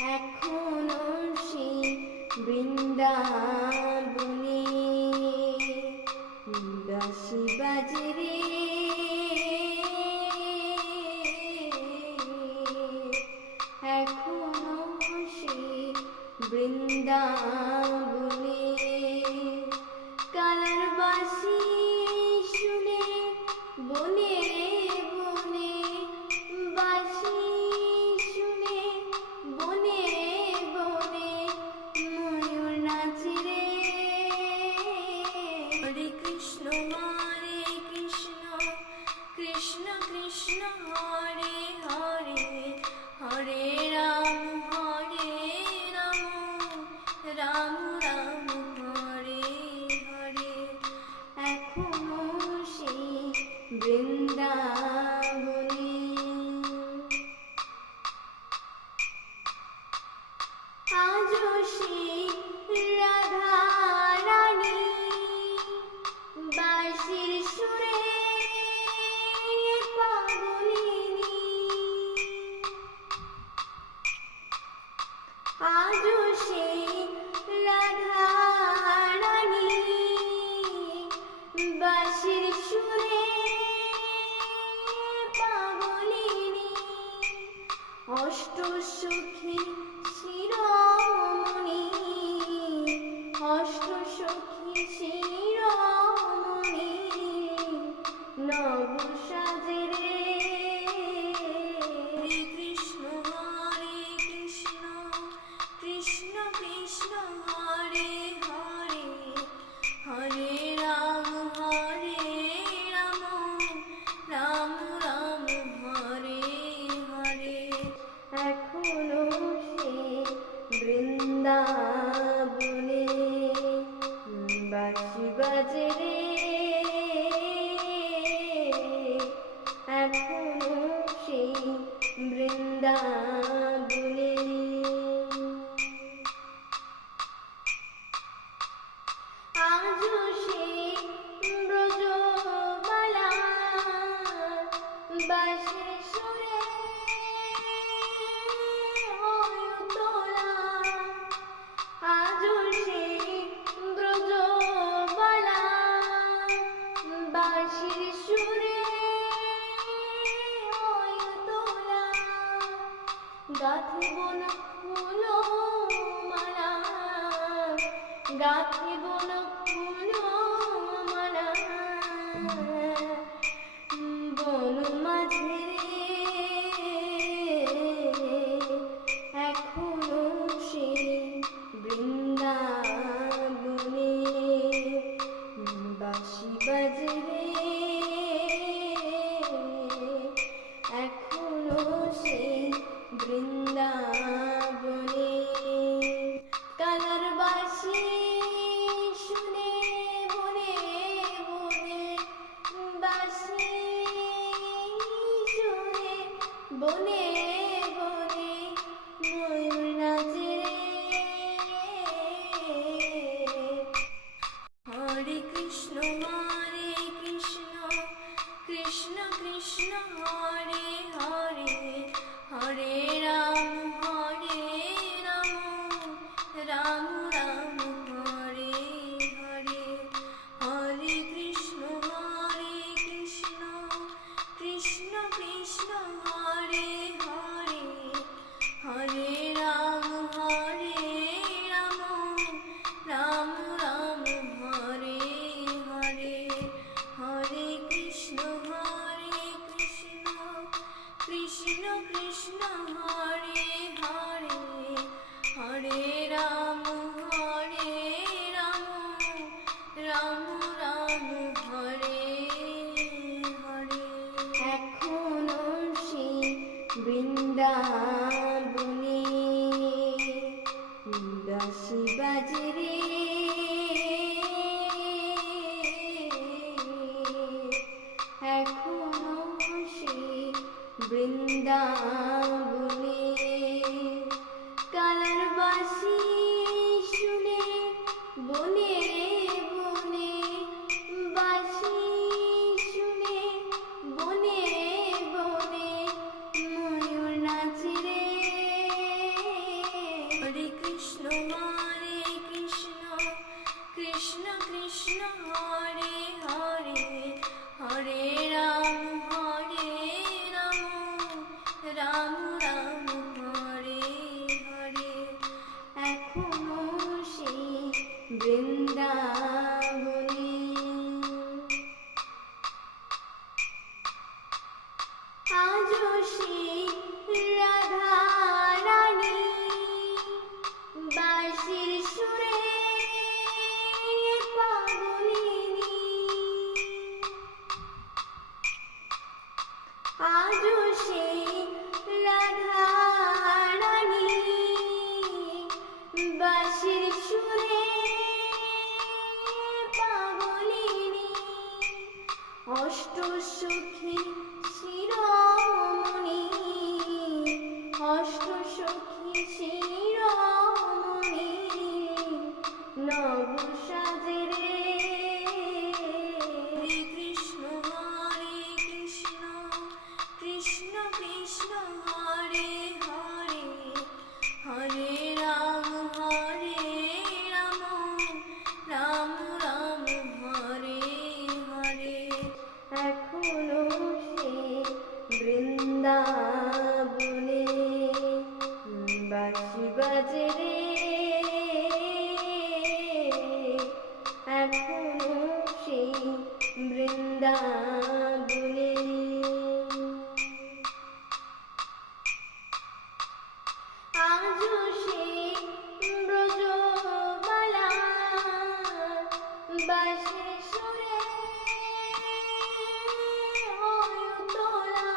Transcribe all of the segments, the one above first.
এখনো সেই বৃন্দাবনে বাঁশি বাজে রে, এখনো সেই বৃন্দাবনে কালার বাঁশি শুনে বনে বনে, বাঁশি শুনে বনে বনে ময়ূর নাচে রে। হরে কৃষ্ণ কৃষ্ণ কৃষ্ণ হরে হরে, হরে রাম রাম রাম হরে হরে। এখনো সেই বৃন্দাবনে আজও সেই রাধা রানী বাঁশির সুরে পাগলিনী, আজও সেই রাধা রানী বাঁশির সুরে পাগলিনী। অষ্টসখী শিরোমণি, অষ্টসখী শিরোমণি নব সাজে রে। হরে কৃষ্ণ কৃষ্ণ কৃষ্ণ হরে হরে, হরে রাম রাম রাম হরে হরে। এখনো সেই বৃন্দাবনে বাঁশি বাজে রে, এখনো সেই বৃন্দাবনে আজও সেই ব্রজবালা বাঁশির সুরে তোলা, আজও সেই ব্রজবালা বাঁশির সুরে তোলা। গাঁথিব না ফুল মালা, গাঁথিব না ফুল মালা বন মাঝে রে, এখনো সেই বৃন্দাবনে বাঁশি বাজে রে, এখনো সেই বৃন্দাবনে কালার বাঁশি শুনে বনে বনে, বাঁশি শুনে বনে বনে ময়ূর নাচে রে। হরে কৃষ্ণ কৃষ্ণ কৃষ্ণ হরে হরে, হরে রাম রাম রাম হরে হরে। হরে কৃষ্ণ কৃষ্ণ কৃষ্ণ হরে হরে, হরে রাম রাম রাম হরে হরে। হরে কৃষ্ণ কৃষ্ণ কৃষ্ণ হরে হরে, হরে রাম রাম রাম হরে হরে। এখনো সেই বৃন্দাবনে বাঁশি বাজে রে, এখনো সেই বৃন্দাবনে কালার বাঁশি শুনে বনে বনে, বাঁশি শুনে বনে বনে ময়ূর নাচে রে। অষ্ট সখী শিরোমণি নব সাজে রে। হরে কৃষ্ণ কৃষ্ণ কৃষ্ণ হরে হরে, হরে রাম রাম রাম হরে হরে। এখনো সে বৃন্দাবনে বাঁশি বাজে রে। এখনো সেই বৃন্দাবনে আজও সে ব্রজবালা বাঁশির সুরে হয় তোলা।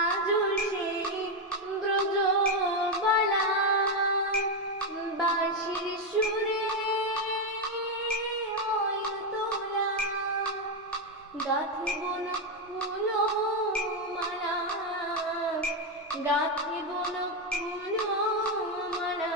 আজও সে ব্রজবালা বাঁশির সুরে হয় তোলা। গাঁথিব না ফুলো মালা, গাঁথিব না ফুলো মালা,